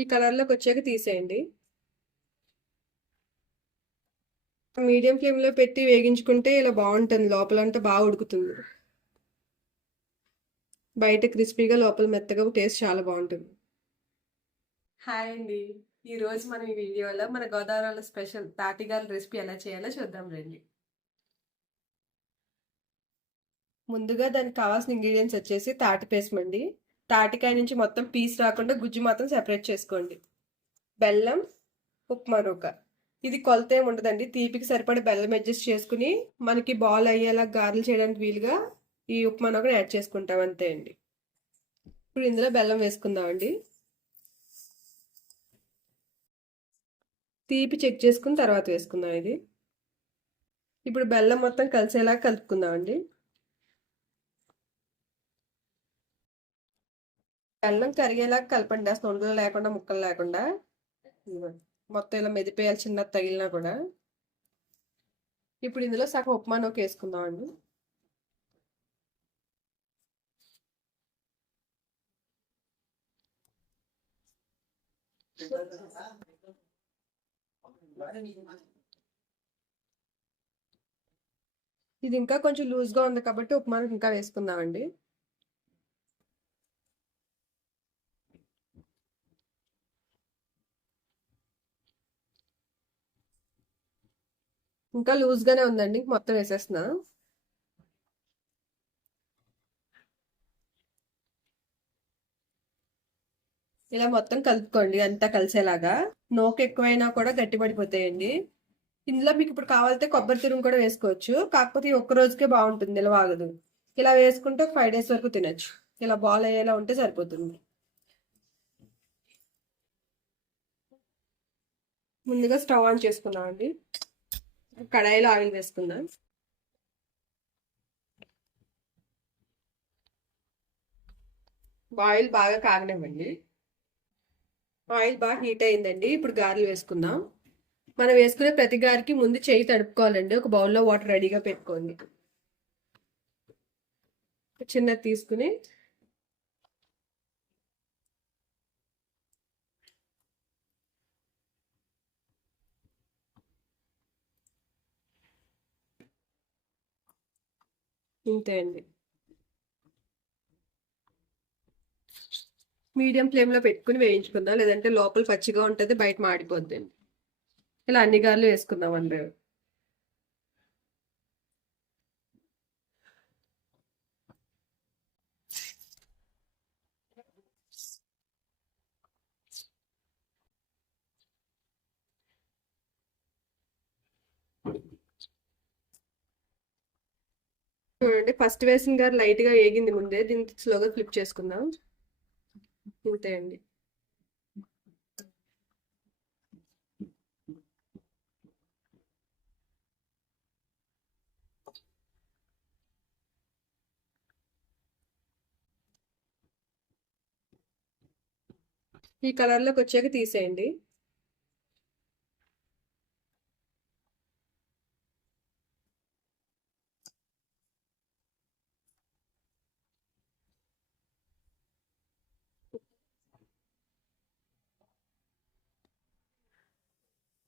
ఈ కలర్లోకి వచ్చాక తీసేయండి. మీడియం ఫ్లేమ్లో పెట్టి వేగించుకుంటే ఇలా బాగుంటుంది. లోపలంతా బాగా ఉడుకుతుంది. బయట క్రిస్పీగా లోపల మెత్తగా టేస్ట్ చాలా బాగుంటుంది. హాయ్ అండి. ఈరోజు మనం ఈ వీడియోలో మన గోదావరిలో స్పెషల్ తాటిగాల రెసిపీ ఎలా చేయాలో చూద్దాం రండి. ముందుగా దానికి కావాల్సిన ఇంగ్రీడియంట్స్ వచ్చేసి తాటి పేసమండి. తాటికాయ నుంచి మొత్తం పీస్ రాకుండా గుజ్జు మాత్రం సెపరేట్ చేసుకోండి. బెల్లం, ఉప్మా రూక. ఇది కొలత ఏమి ఉండదండి. తీపికి సరిపడే బెల్లం అడ్జస్ట్ చేసుకుని మనకి బాల్ అయ్యేలా గారెలు చేయడానికి వీలుగా ఈ ఉప్మా నూక యాడ్ చేసుకుంటాం, అంతే అండి. ఇప్పుడు ఇందులో బెల్లం వేసుకుందామండి. తీపి చెక్ చేసుకుని తర్వాత వేసుకుందాం ఇది. ఇప్పుడు బెల్లం మొత్తం కలిసేలా కలుపుకుందామండి. బెల్లం కరిగేలా కలపండి, అసలు ఉండలు లేకుండా ముక్కలు లేకుండా. మొత్తం ఇలా మెదిపేయాలి, చిన్నది తగిలినా కూడా. ఇప్పుడు ఇందులో సగం ఉప్మా నూక వేసుకుందామండి. ఇది ఇంకా కొంచెం లూజ్గా ఉంది కాబట్టి ఉప్మా ఇంకా వేసుకుందామండి. ఇంకా లూజ్గానే ఉందండి, మొత్తం వేసేస్తున్నా. ఇలా మొత్తం కలుపుకోండి అంతా కలిసేలాగా. నూక ఎక్కువైనా కూడా గట్టిపడిపోతాయండి. ఇందులో మీకు ఇప్పుడు కావాలంటే కొబ్బరి తురుము కూడా వేసుకోవచ్చు, కాకపోతే ఒక్క రోజుకే బాగుంటుంది, నిల్వ ఆగదు. ఇలా వేసుకుంటే 5 days వరకు తినచ్చు. ఇలా బాల్ అయ్యేలా ఉంటే సరిపోతుంది. ముందుగా స్టవ్ ఆన్ చేసుకుందాం అండి. కడాయిలో ఆయిల్ వేసుకుందాం. ఆయిల్ బాగా కాగనివ్వండి. ఆయిల్ బాగా హీట్ అయిందండి. ఇప్పుడు గారెలు వేసుకుందాం. మనం వేసుకునే ప్రతి గారికి ముందు చేయి తడుపుకోవాలండి. ఒక బౌల్లో వాటర్ రెడీగా పెట్టుకోండి. చిన్నది తీసుకుని ఇంతే అండి. మీడియం ఫ్లేమ్లో పెట్టుకుని వేయించుకుందాం, లేదంటే లోపల పచ్చిగా ఉంటుంది, బయట మాడిపోద్దండి. ఇలా అన్ని గారెలు వేసుకుందాం అందరూ. చూడండి, ఫస్ట్ వేసిన గారు లైట్గా వేగింది ముందే. దీన్ని స్లోగా ఫ్లిప్ చేసుకుందాం. ఇంతే అండి. ఈ కలర్లోకి వచ్చాక తీసేయండి.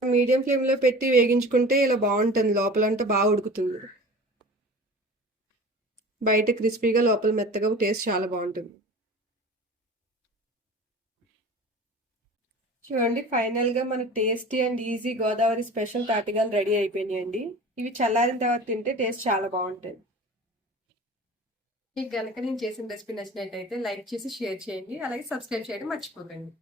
మీడియం ఫ్లేమ్లో పెట్టి వేగించుకుంటే ఇలా బాగుంటుంది. లోపలంతా బాగా ఉడుకుతుంది. బయట క్రిస్పీగా లోపల మెత్తగా టేస్ట్ చాలా బాగుంటుంది. చూడండి, ఫైనల్గా మనకు tasty and easy Godavari special తాటిగాలు రెడీ అయిపోయినాయండి. ఇవి చల్లారిన తర్వాత తింటే టేస్ట్ చాలా బాగుంటుంది. మీకు కనుక నేను చేసిన రెసిపీ నచ్చినట్టయితే లైక్ చేసి షేర్ చేయండి. అలాగే సబ్స్క్రైబ్ చేయడం మర్చిపోకండి.